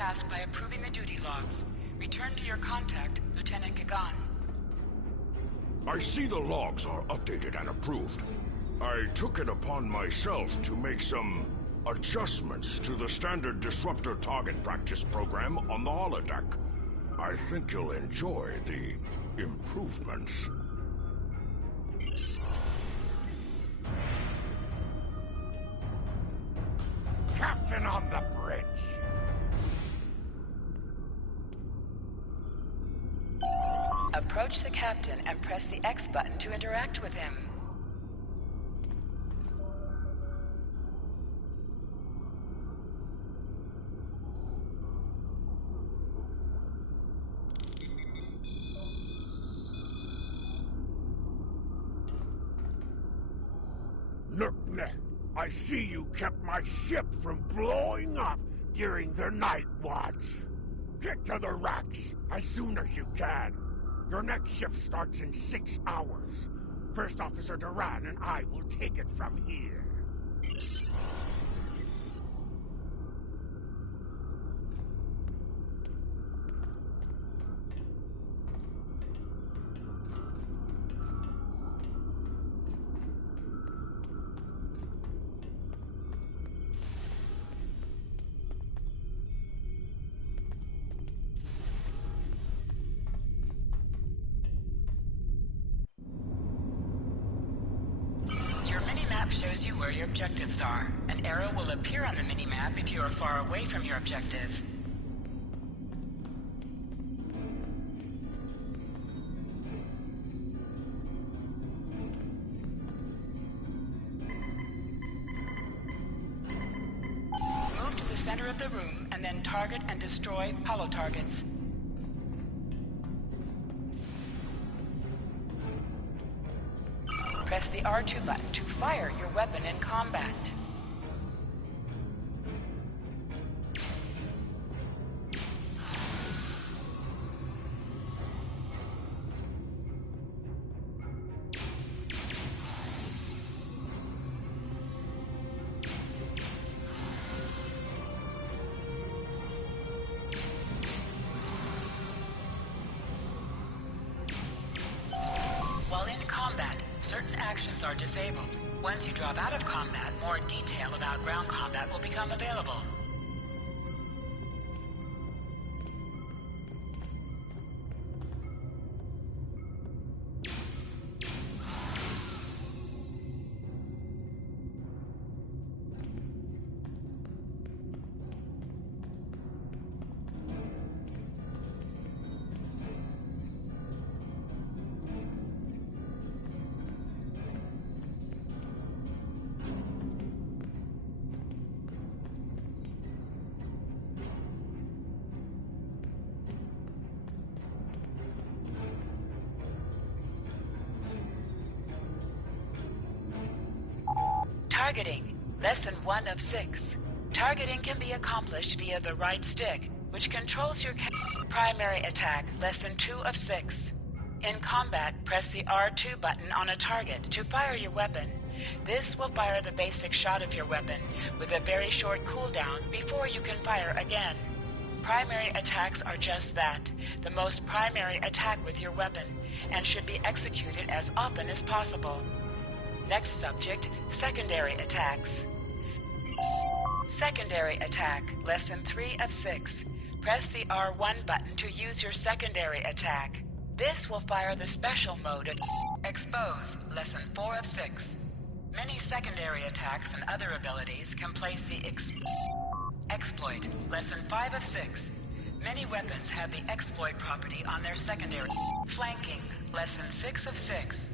task by approving the duty logs. Return to your contact, Lieutenant Gagan. I see the logs are updated and approved. I took it upon myself to make some adjustments to the standard disruptor target practice program on the holodeck. I think you'll enjoy the improvements. Captain on the bridge! Approach the captain and press the X button to interact with him. Look, I see you kept my ship from blowing up during the night watch. Get to the racks as soon as you can. Your next shift starts in 6 hours. First Officer Duran and I will take it from here. Shows you where your objectives are. An arrow will appear on the minimap if you are far away from your objective. Move to the center of the room and then target and destroy hollow targets. Press the R2 button to fire your weapon in combat. While in combat, certain actions are disabled. Once you drop out of combat, more detail about ground combat will become available. Targeting. Lesson 1 of 6. Targeting can be accomplished via the right stick, which controls your primary attack. Lesson 2 of 6. In combat, press the R2 button on a target to fire your weapon. This will fire the basic shot of your weapon with a very short cooldown before you can fire again. Primary attacks are just that, the most primary attack with your weapon, and should be executed as often as possible. Next subject, secondary attacks. Secondary attack, lesson 3 of 6. Press the R1 button to use your secondary attack. This will fire the special mode of Expose, lesson 4 of 6. Many secondary attacks and other abilities can place the Exploit, lesson 5 of 6. Many weapons have the exploit property on their secondary. Flanking, lesson 6 of 6.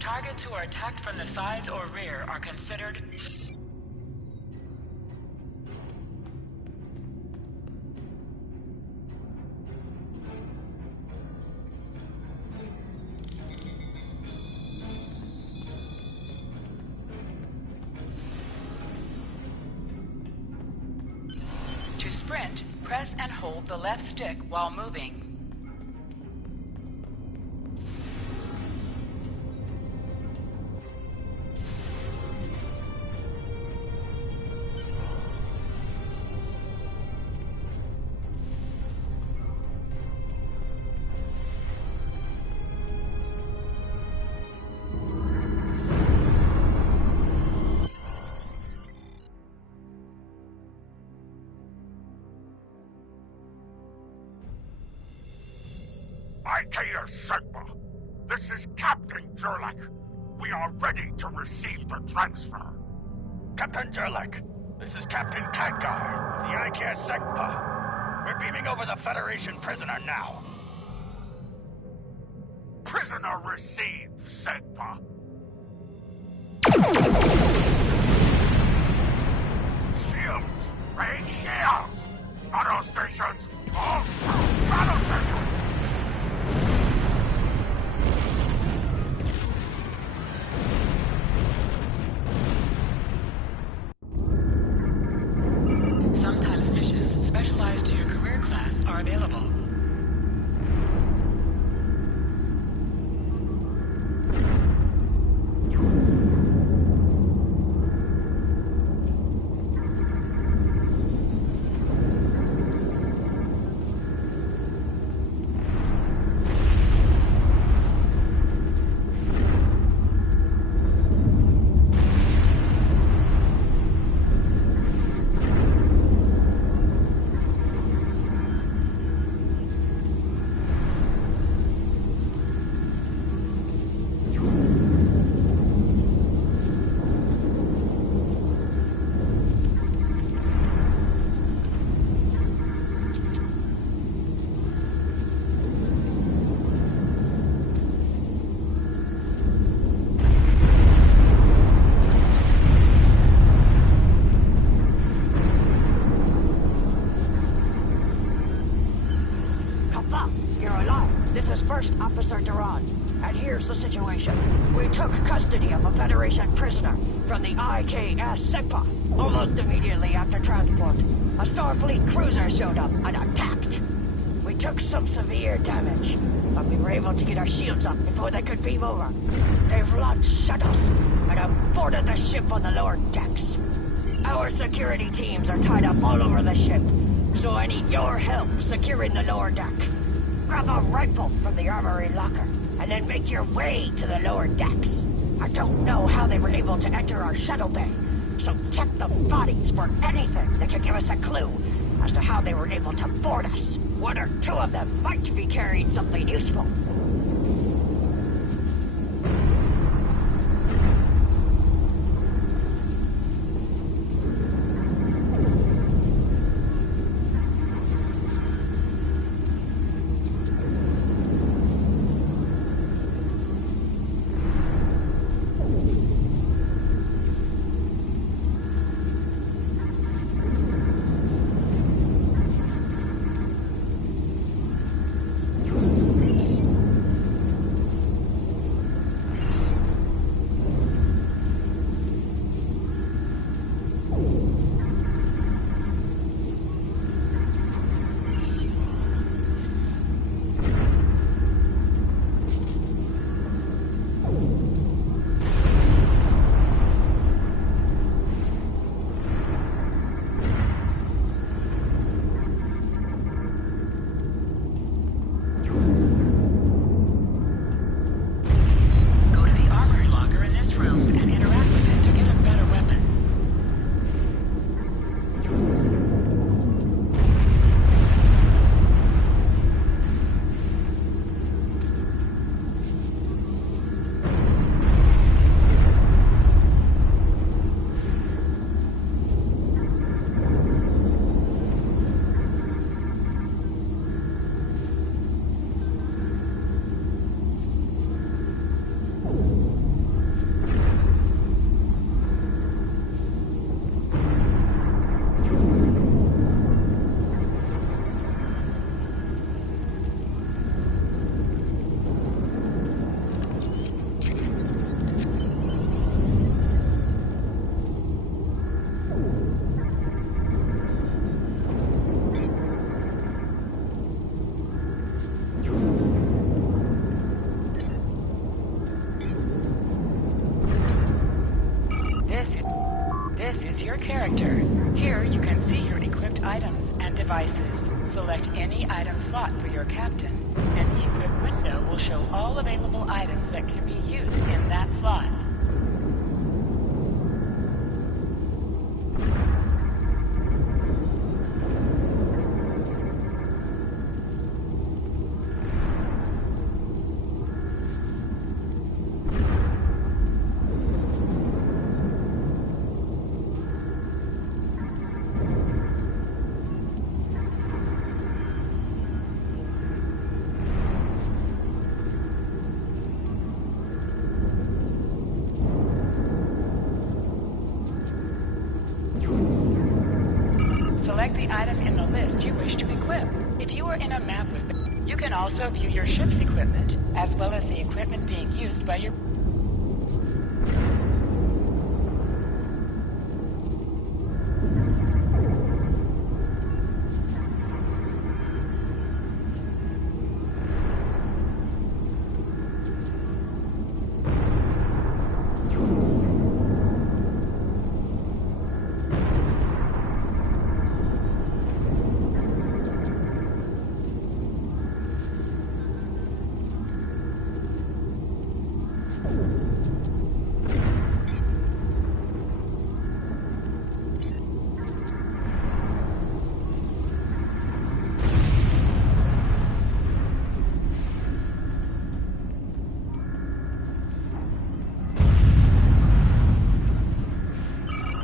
Targets who are attacked from the sides or rear are considered To sprint, press and hold the left stick while moving. IKS Sigma. This is Captain Jurlek. We are ready to receive the transfer. Captain Jurlek, this is Captain Khadgar of the IKS Sigma. We're beaming over the Federation prisoner now. Prisoner received, Sigma. Shields! Raise shields! Auto stations! All troops, auto stations! Sometimes missions specialized to your career class are available. First Officer Durand, and here's the situation. We took custody of a Federation prisoner from the IKS Sigma. Almost immediately after transport, a Starfleet cruiser showed up and attacked. We took some severe damage, but we were able to get our shields up before they could beam over. They've launched shuttles and have boarded the ship on the lower decks. Our security teams are tied up all over the ship, so I need your help securing the lower deck. Grab a rifle from the armory locker, and then make your way to the lower decks. I don't know how they were able to enter our shuttle bay, so check the bodies for anything that could give us a clue as to how they were able to board us. One or two of them might be carrying something useful. This is your character. Here you can see your equipped items and devices. Select any item slot for your captain, and the equip window will show all available items that can be used in that slot. select the item in the list you wish to equip. If you are in a map with... You can also view your ship's equipment, as well as the equipment being used by your...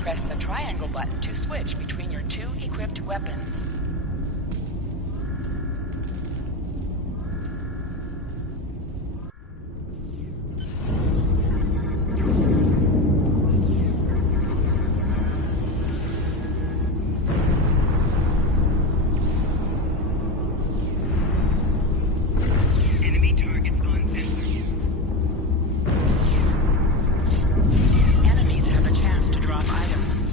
Press the triangle button to switch between your two equipped weapons. Enemy targets on sensor. Enemies have a chance to drop items.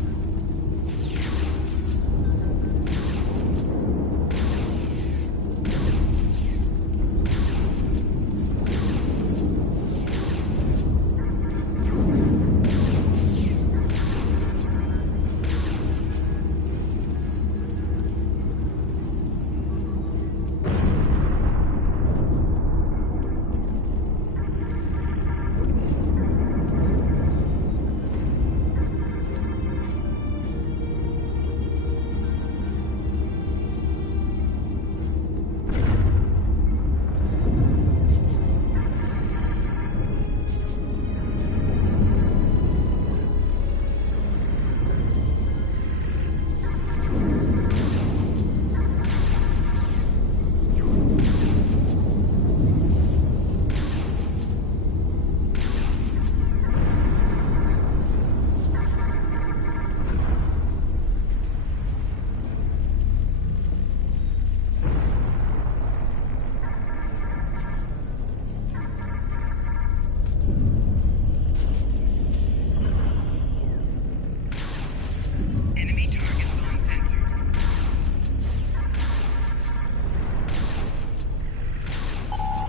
Enemy targets on sensors.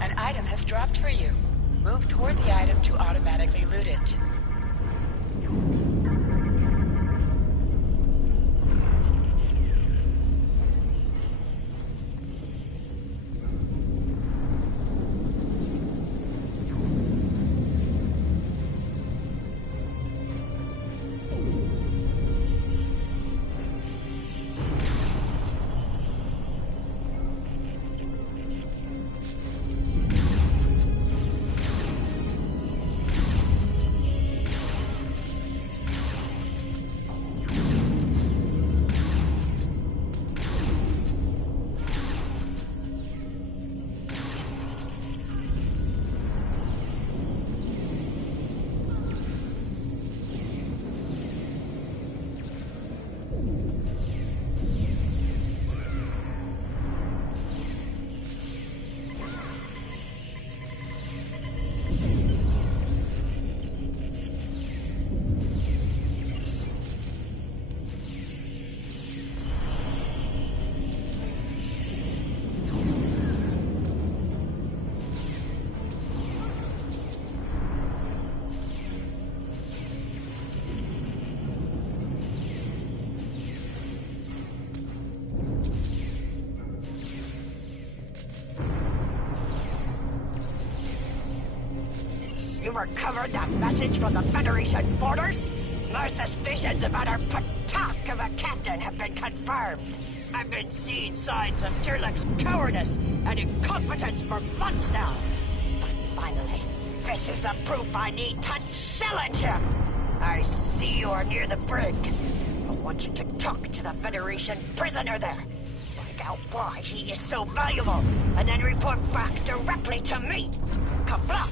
An item has dropped for you. Move toward the item to automatically loot it. You recovered that message from the Federation borders? My suspicions about our patak of a captain have been confirmed. I've been seeing signs of Turlik's cowardice and incompetence for months now. But finally, this is the proof I need to challenge him. I see you are near the brig. I want you to talk to the Federation prisoner there. Find out why he is so valuable, and then report back directly to me. Kapla!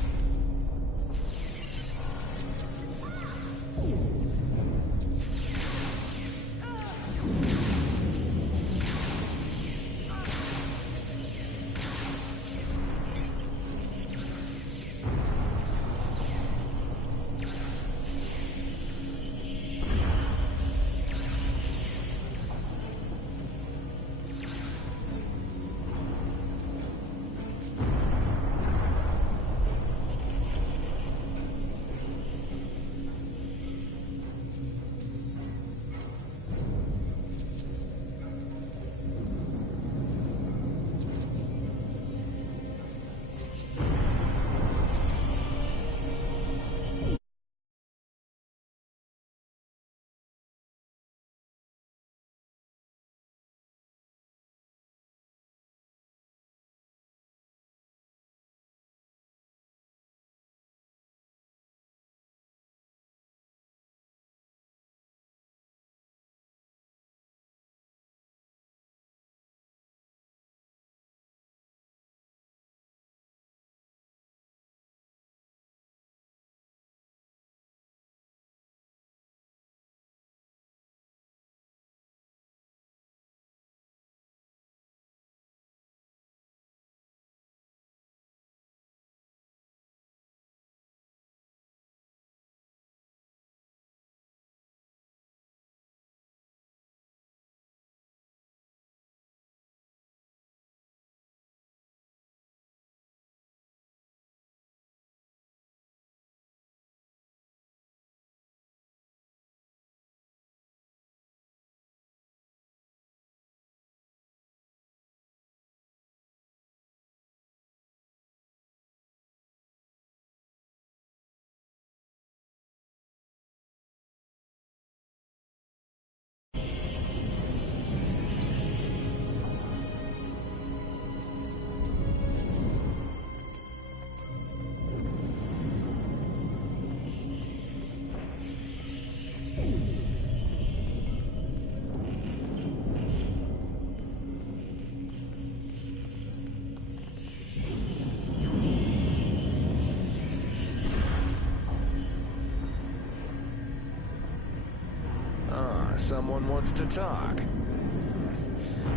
Someone wants to talk.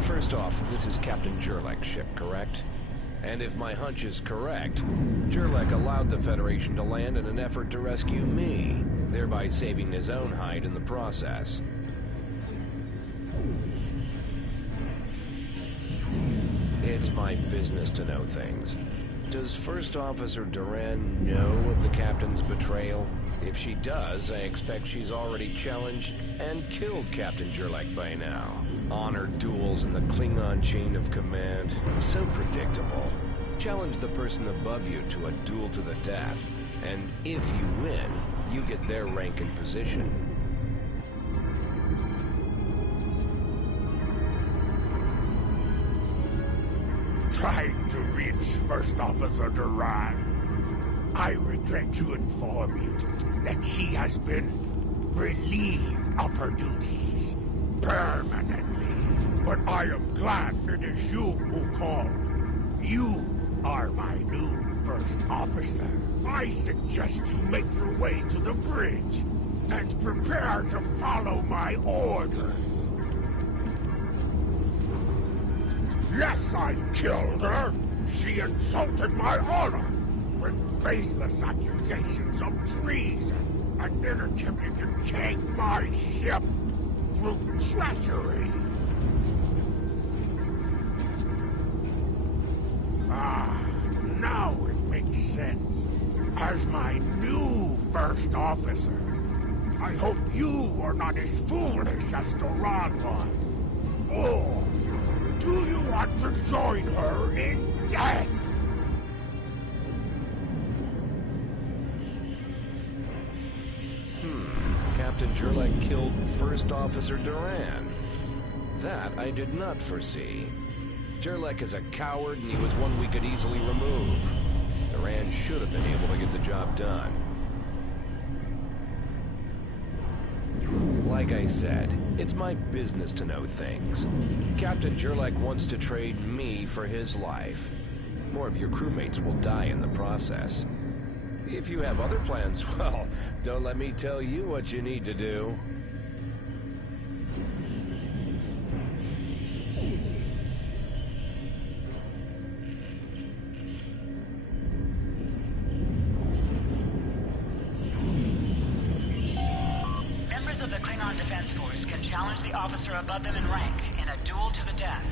First off, this is Captain Jurlek's ship, correct? And if my hunch is correct, Jurlek allowed the Federation to land in an effort to rescue me, thereby saving his own hide in the process. It's my business to know things. Does First Officer Duran know of the Captain's betrayal? If she does, I expect she's already challenged and killed Captain Jurlek by now. Honored duels in the Klingon chain of command. So predictable. Challenge the person above you to a duel to the death. And if you win, you get their rank and position. Trying to reach First Officer Duran. I regret to inform you that she has been relieved of her duties permanently. But I am glad it is you who called. You are my new First Officer. I suggest you make your way to the bridge and prepare to follow my orders. Yes, I killed her. She insulted my honor with baseless accusations of treason, and then attempted to take my ship through treachery. Ah, now it makes sense. As my new First Officer, I hope you are not as foolish as Duran was. Or do you want to join her in death? Captain Jurlek killed First Officer Duran. That I did not foresee. Jurlek is a coward, and he was one we could easily remove. Duran should have been able to get the job done. Like I said, it's my business to know things. Captain Jurlek wants to trade me for his life. More of your crewmates will die in the process. If you have other plans, well, don't let me tell you what you need to do. Members of the Klingon Defense Force can challenge the officer above them in rank in a duel to the death.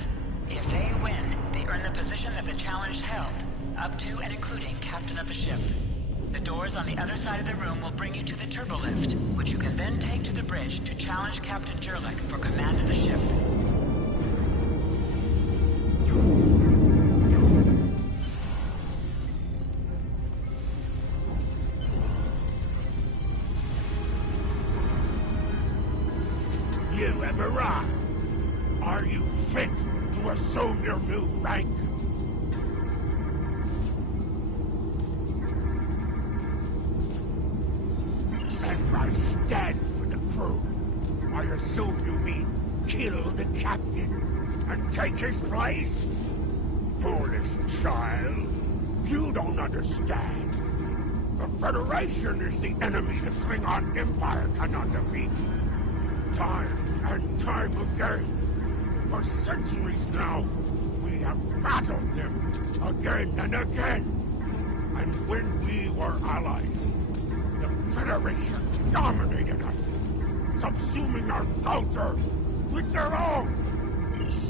If they win, they earn the position that the challenge held, up to and including captain of the ship. The doors on the other side of the room will bring you to the turbolift, which you can then take to the bridge to challenge Captain Jurlek for command of the ship. You have arrived. Are you fit to assume your new rank? And by stand for the crew, I assume you mean kill the captain and take his place? Foolish child, you don't understand. The Federation is the enemy the Klingon Empire cannot defeat. Time and time again, for centuries now, we have battled them again and again. And when we were allies, the Federation dominated us, subsuming our culture with their own.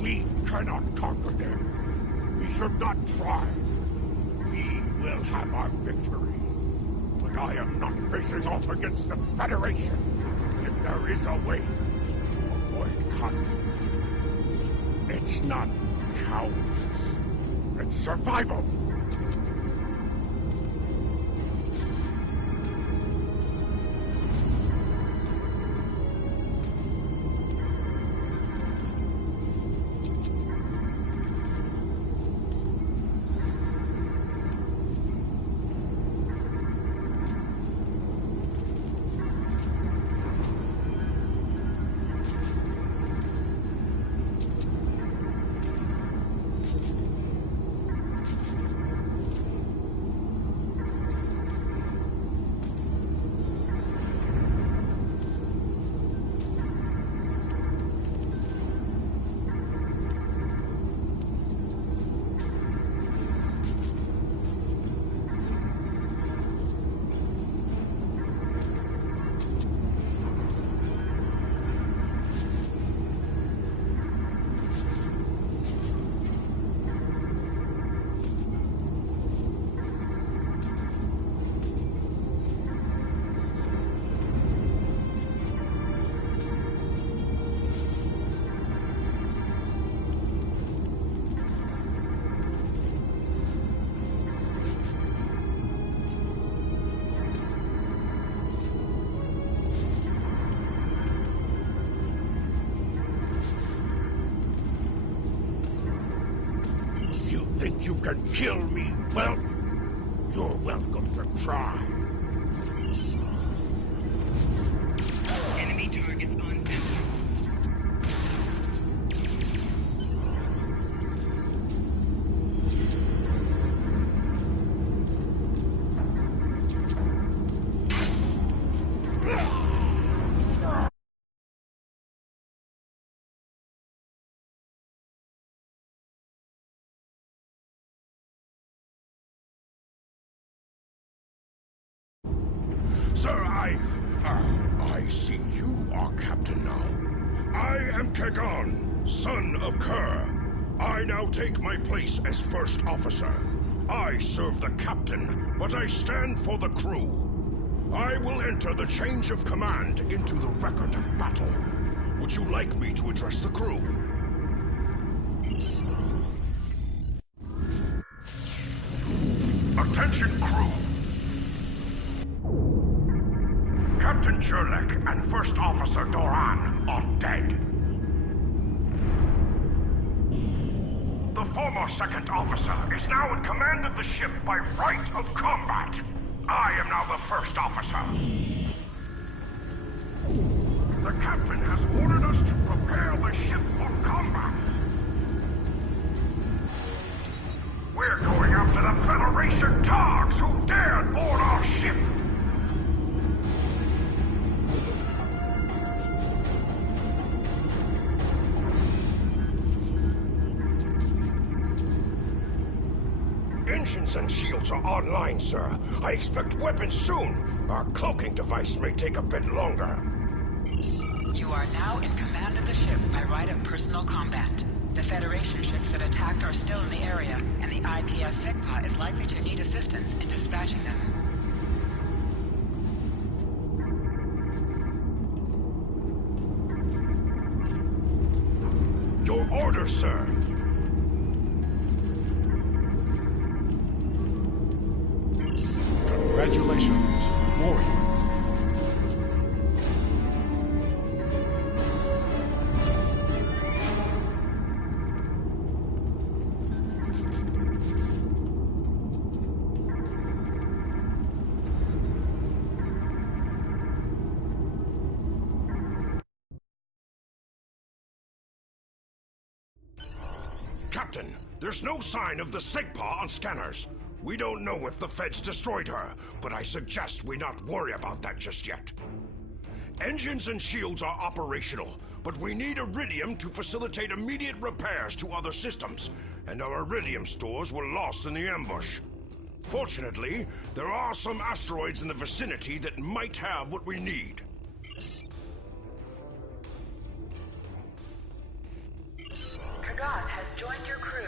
We cannot conquer them. We should not try. We will have our victories. But I am not facing off against the Federation. If there is a way to avoid conflict, it's not cowardice. It's survival. can kill me, well, you're welcome to try. Enemy targets on sensor. Sir, I see you are Captain now. I am Kagan, son of Kerr. I now take my place as First Officer. I serve the Captain, but I stand for the crew. I will enter the change of command into the record of battle. Would you like me to address the crew? Attention, crew! Captain Sherlock and First Officer Doran are dead. The former Second Officer is now in command of the ship by right of combat. I am now the First Officer. The Captain has ordered us to prepare the ship for combat. We're going after the Federation Targs who dared board our ship. Engines and shields are online, sir. I expect weapons soon. Our cloaking device may take a bit longer. You are now in command of the ship by right of personal combat. The Federation ships that attacked are still in the area, and the IKS SECPA is likely to need assistance in dispatching them. Your orders, sir. Congratulations, warrior. Captain, there's no sign of the SEGPA on scanners. We don't know if the Feds destroyed her, but I suggest we not worry about that just yet. Engines and shields are operational, but we need iridium to facilitate immediate repairs to other systems, and our iridium stores were lost in the ambush. Fortunately, there are some asteroids in the vicinity that might have what we need. Kagan has joined your crew.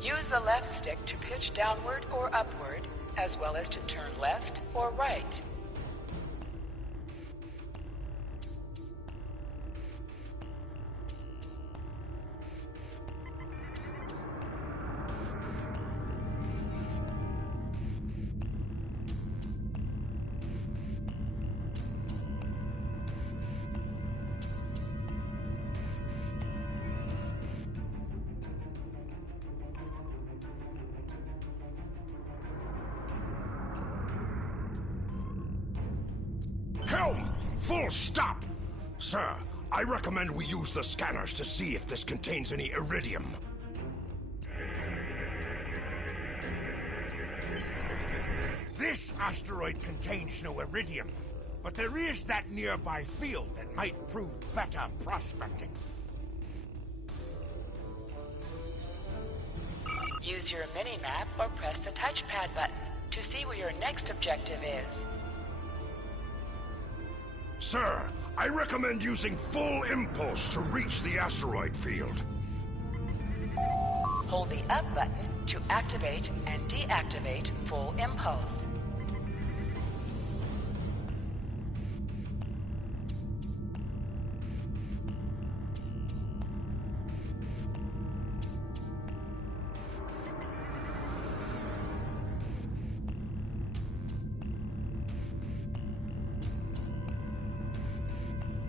Use the left stick to pitch downward or upward, as well as to turn left or right. Helm! Full stop! Sir, I recommend we use the scanners to see if this contains any iridium. This asteroid contains no iridium, but there is that nearby field that might prove better prospecting. Use your mini-map or press the touchpad button to see where your next objective is. Sir, I recommend using full impulse to reach the asteroid field. Hold the up button to activate and deactivate full impulse.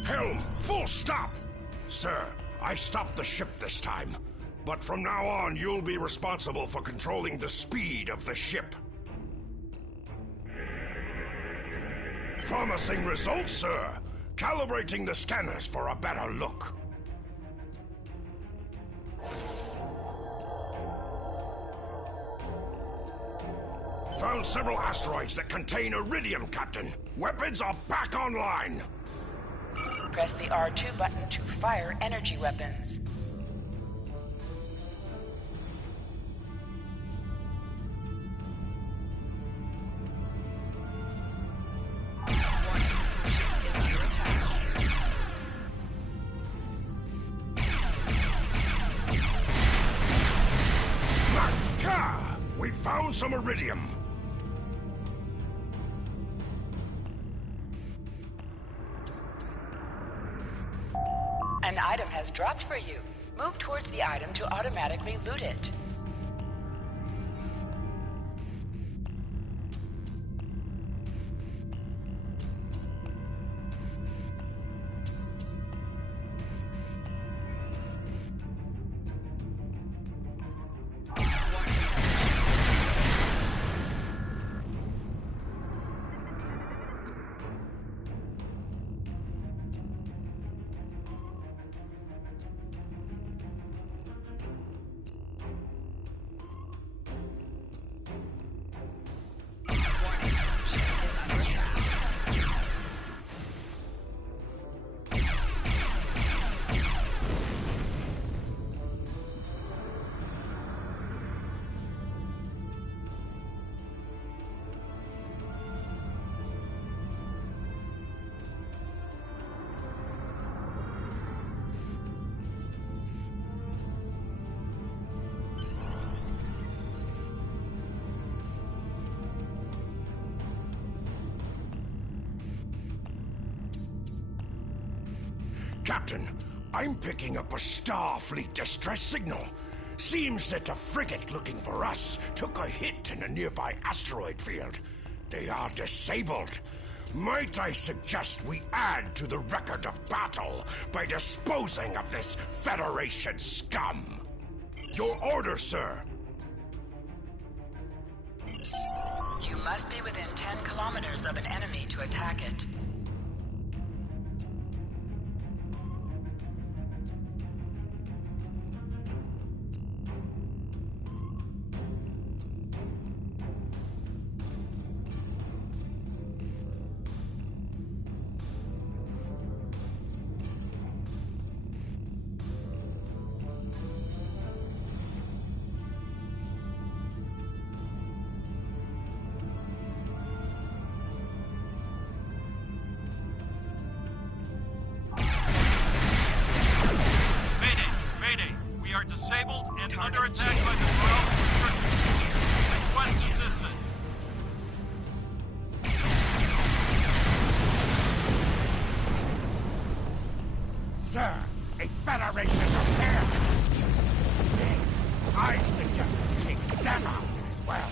Helm, full stop! Sir, I stopped the ship this time. But from now on, you'll be responsible for controlling the speed of the ship. Promising results, sir. Calibrating the scanners for a better look. Found several asteroids that contain iridium, Captain. Weapons are back online. Press the R2 button to fire energy weapons. Maka! We found some iridium. An item has dropped for you. Move towards the item to automatically loot it. Captain, I'm picking up a Starfleet distress signal. Seems that a frigate looking for us took a hit in a nearby asteroid field. They are disabled. Might I suggest we add to the record of battle by disposing of this Federation scum? Your order, sir. You must be within 10 kilometers of an enemy to attack it. Disabled and under attack by the Royal Restricted. Request assistance. Sir, a Federation repair is just dead. I suggest we take them out as well.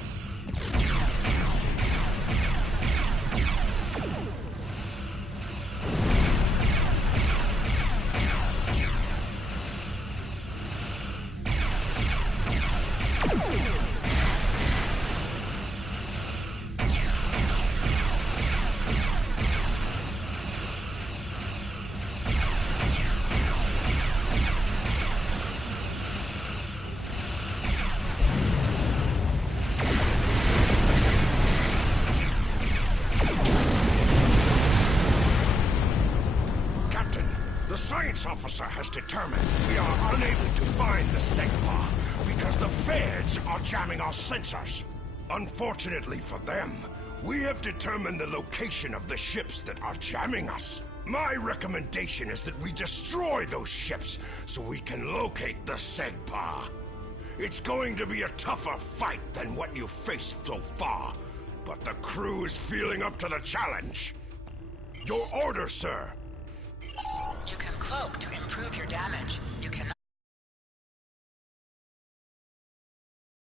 The science officer has determined we are unable to find the SEGPA because the feds are jamming our sensors. Unfortunately for them, we have determined the location of the ships that are jamming us. My recommendation is that we destroy those ships so we can locate the SEGPA. It's going to be a tougher fight than what you've faced so far, but the crew is feeling up to the challenge. Your order, sir. You can cloak to improve your damage. You cannot